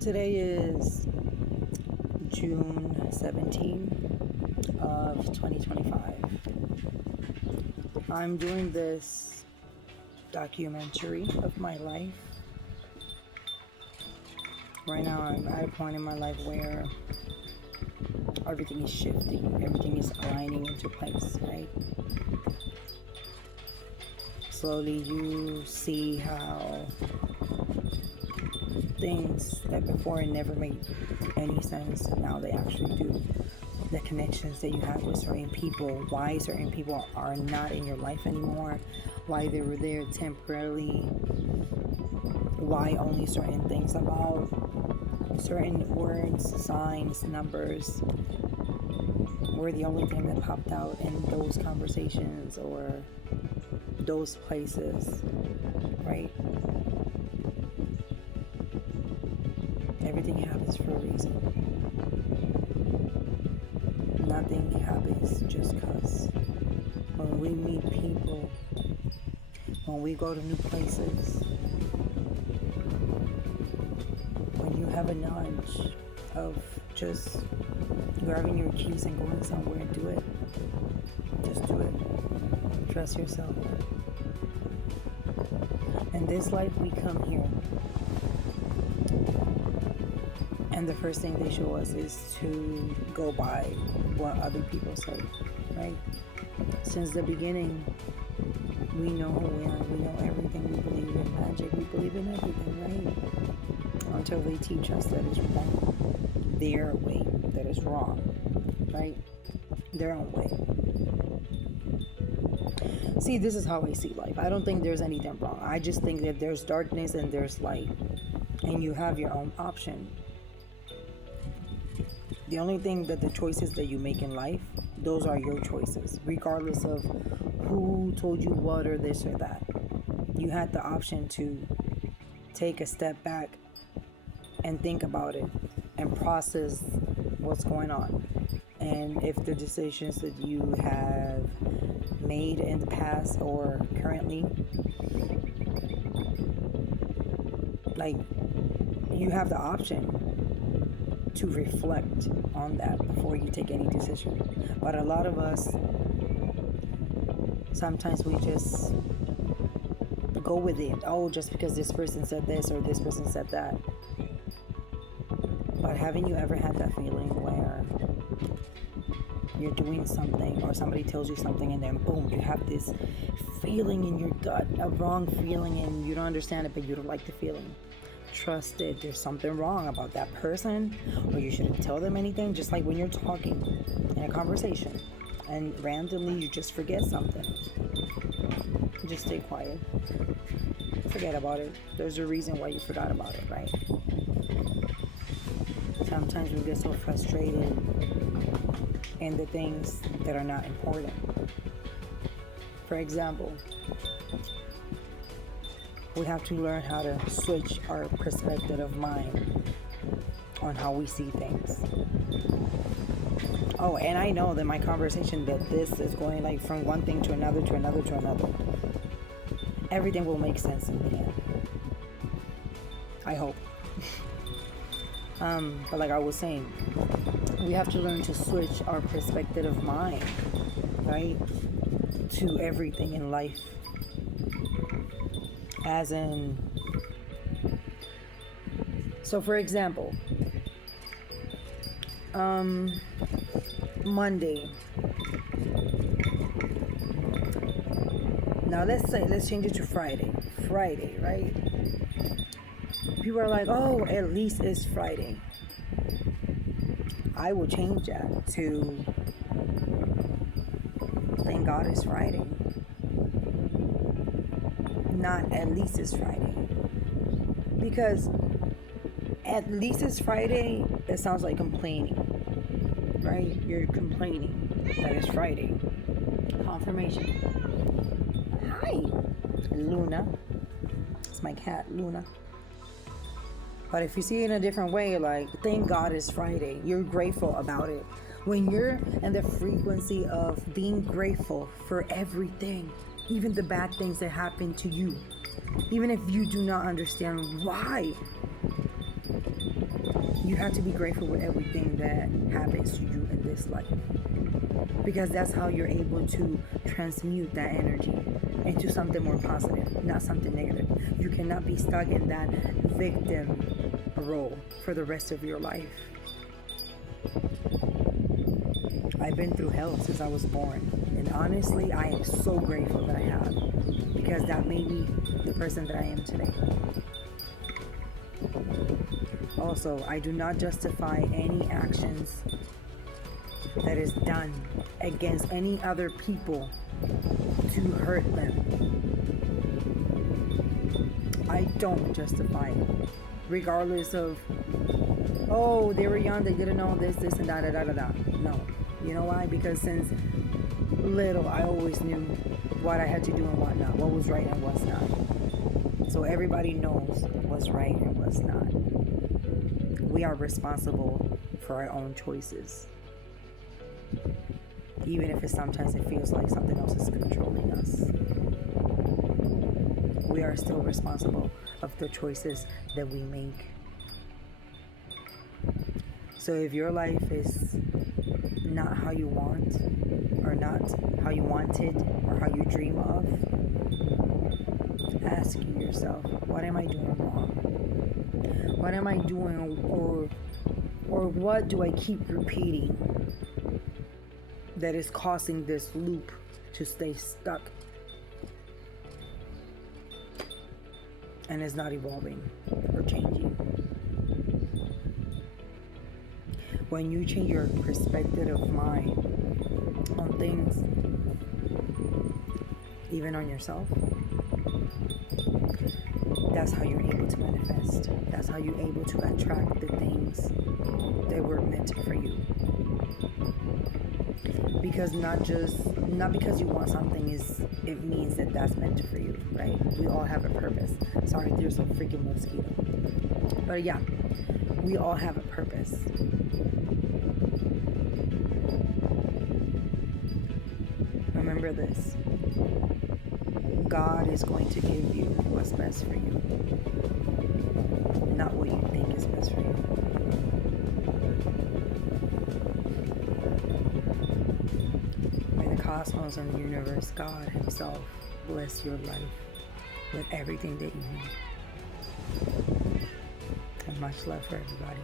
Today is June 17th of 2025. I'm doing this documentary of my life. Right now I'm at a point in my life where everything is shifting, everything is aligning into place, right? Slowly you see how things that before never made any sense, now they actually do. The connections that you have with certain people, why certain people are not in your life anymore, why they were there temporarily, why only certain things about certain words, signs, numbers were the only thing that popped out in those conversations or those places, right? Everything happens for a reason. Nothing happens just cause. When we meet people, when we go to new places, when you have a nudge of just grabbing your keys and going somewhere and do it, just do it. Trust yourself. In this life, we come here, and the first thing they show us is to go by what other people say, right? Since the beginning, we know who we are, we know everything, we believe in magic, we believe in everything, right? Until they teach us that it's wrong. Their way, that is wrong, right? Their own way. See, this is how I see life. I don't think there's anything wrong. I just think that there's darkness and there's light, and you have your own option. The only thing that the choices that you make in life, those are your choices, regardless of who told you what or this or that. You had the option to take a step back and think about it and process what's going on. And if the decisions that you have made in the past or currently, like, you have the option to reflect on that before you take any decision. But a lot of us, sometimes we just go with it. Oh, just because this person said this or this person said that. But haven't you ever had that feeling where you're doing something or somebody tells you something and then boom, you have this feeling in your gut, a wrong feeling, and you don't understand it, but you don't like the feeling? Trust it. There's something wrong about that person, or you shouldn't tell them anything. Just like when you're talking in a conversation and randomly you just forget something, just stay quiet, forget about it. There's a reason why you forgot about it, right? Sometimes we get so frustrated in the things that are not important. For example, we have to learn how to switch our perspective of mind on how we see things. Oh, and I know that my conversation, that this is going like from one thing to another, to another, to another. Everything will make sense in the end. I hope. But like I was saying, we have to learn to switch our perspective of mind, right? To everything in life. As in, so for example, Monday. Now let's change it to Friday. Friday, right? People are like, oh, at least it's Friday. I will change that to thank God it's Friday. Not at least it's Friday. Because at least it's Friday, it sounds like complaining, right? You're complaining that it's Friday. Confirmation. Hi, Luna. It's my cat, Luna. But if you see it in a different way, like, thank God it's Friday, you're grateful about it. When you're in the frequency of being grateful for everything, even the bad things that happen to you, even if you do not understand why, You have to be grateful with everything that happens to you in this life, because that's how you're able to transmute that energy into something more positive, not something negative. You cannot be stuck in that victim role for the rest of your life. I've been through hell since I was born, and honestly, I am so grateful that I have, because that made me the person that I am today. Also, I do not justify any actions that is done against any other people to hurt them. I don't justify it, regardless of, oh, they were young, they didn't know this, and da da da da da. No. You know why? Because since little, I always knew what I had to do and what not, what was right and what's not. So everybody knows what's right and what's not. We are responsible for our own choices. Even if sometimes it feels like something else is controlling us. We are still responsible of the choices that we make. So if your life is not how you want, or not how you wanted, or how you dream of, ask yourself, what am I doing wrong? What am I doing, or what do I keep repeating that is causing this loop to stay stuck and is not evolving or changing? When you change your perspective of mind on things, even on yourself, that's how you're able to manifest. That's how you're able to attract the things that were meant for you. Because not because you want something it means that that's meant for you, right? We all have a purpose. Sorry, there's a freaking mosquito. But yeah, we all have a purpose. Remember this. God is going to give you what's best for you, not what you think is best for you. May the cosmos and the universe, God Himself, bless your life with everything that you need. And much love for everybody.